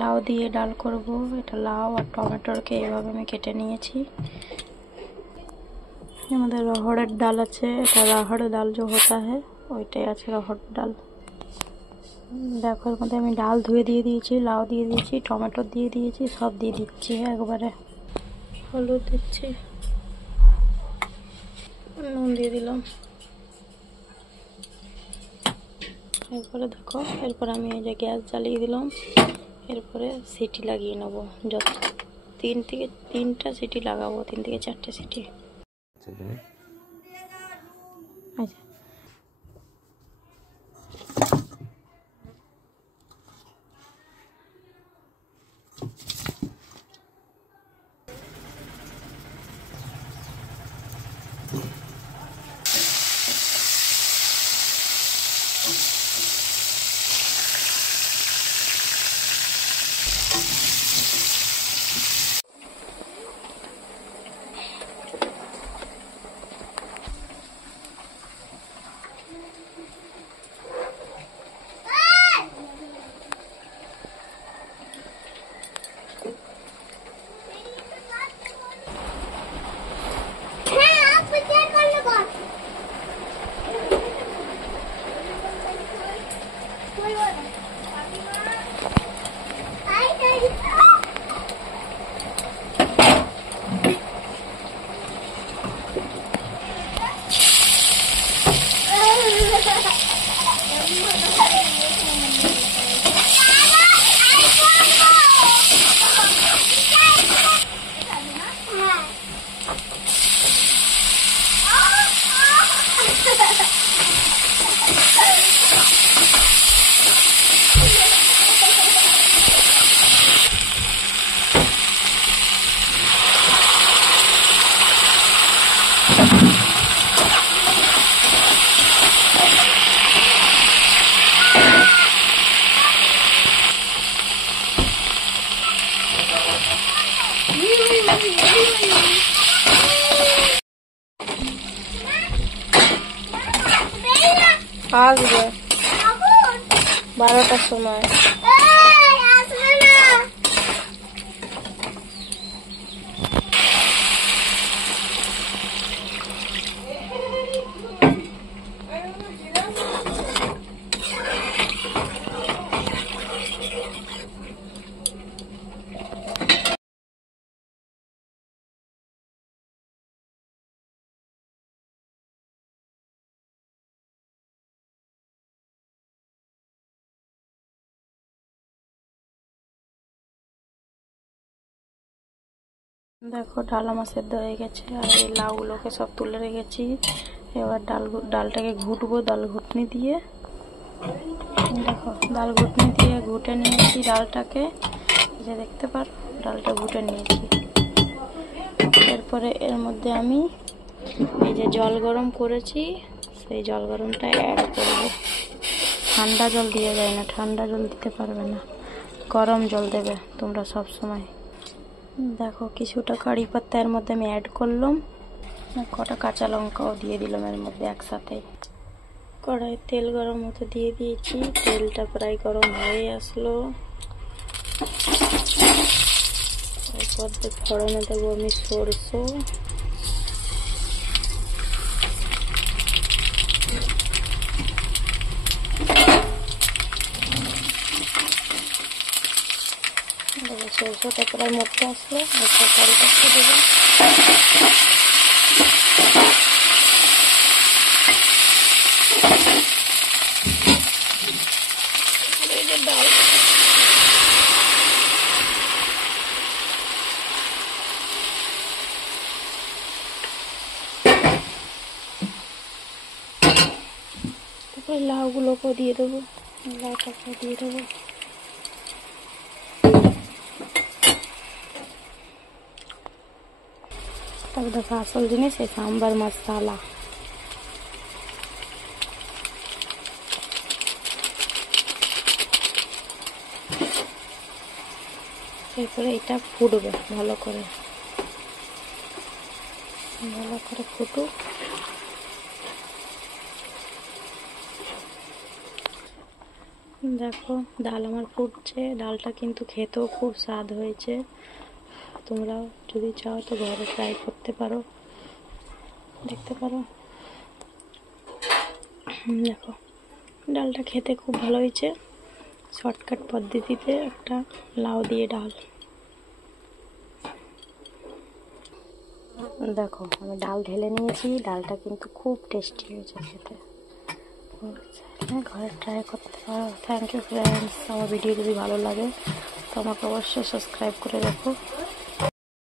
লাউ দিয়ে ডাল করব। এটা লাউ আর টমেটোরকে এইভাবে আমি কেটে নিয়েছি। আমাদের রহড়ের ডাল আছে, এটা রহড় ডাল जो होता है ওইটাই আছে রহড় ডাল। দেখো এর মধ্যে আমি ডাল ধুয়ে দিয়ে দিয়েছি, লাউ দিয়ে দিয়েছি, টমেটো দিয়ে দিয়েছি, সব দিয়ে দিচ্ছি একবারে। হলুদ দিচ্ছি, নুন দিয়ে দিলাম। এরপরে দেখো, এরপরে আমি এই যে গ্যাস জ্বালিয়ে দিলাম। এরপরে সিটি লাগিয়ে নেব, যত 3 থেকে 3টা সিটি লাগাবো, 3 থেকে 4টে সিটি। আচ্ছা আসবে 12টার সময়। দেখো ডাল আমার সেদ্ধ হয়ে গেছে, আর এই লাউগুলোকে সব তুলে রেখেছি। এবার ডালটাকে ঘুটবো, ডাল ঘুটনি দিয়ে। দেখো ডাল ঘুটনি দিয়ে ঘুটে নিয়েছি ডালটাকে, যে দেখতে পারো ডালটা ঘুটে নিয়েছি। এরপরে এর মধ্যে আমি এই যে জল গরম করেছি, সেই জল গরমটা অ্যাড করবো। ঠান্ডা জল দিয়ে যায় না, ঠান্ডা জল দিতে পারবে না, গরম জল দেবে তোমরা সব সময়। দেখো কিছুটা কারি পাতা এর মধ্যে আমি অ্যাড করলাম, কটা কাঁচা লঙ্কাও দিয়ে দিলাম এর মধ্যে একসাথে। কড়াই তেল গরম হতে দিয়ে দিয়েছি, তেলটা প্রায় গরম হয়ে আসলো। এরপর ফোড়নে দেবো আমি সরষে, সরষেটা প্রায় মরতে আসলো, একটা কারি পাতা দেবো। ডাল তারপরে লাউগুলোকেও দিয়ে দেবো, লাউটাকেও দিয়ে দেবো। তারপর দেখো আসল জিনিস এই সাম্বার মশলা। এরপরে এটা ফুটবে ভালো করে, ফুটুক। দেখো ডাল আমার ফুটছে, ডালটা কিন্তু খেতেও খুব স্বাদ হয়েছে। তোমরা যদি চাও তো ঘরে ট্রাই করতে পারো, দেখতে পারো। দেখো ডালটা খেতে খুব ভালো হয়েছে, শর্টকাট পদ্ধতিতে একটা লাউ দিয়ে ডাল। দেখো আমি ডাল ঢেলে নিয়েছি, ডালটা কিন্তু খুব টেস্টি হয়েছে খেতে, ঘরে ট্রাই করতে পারো। Thank you friends. আমার ভিডিও যদি ভালো লাগে তো আমাকে অবশ্যই সাবস্ক্রাইব করে রাখো।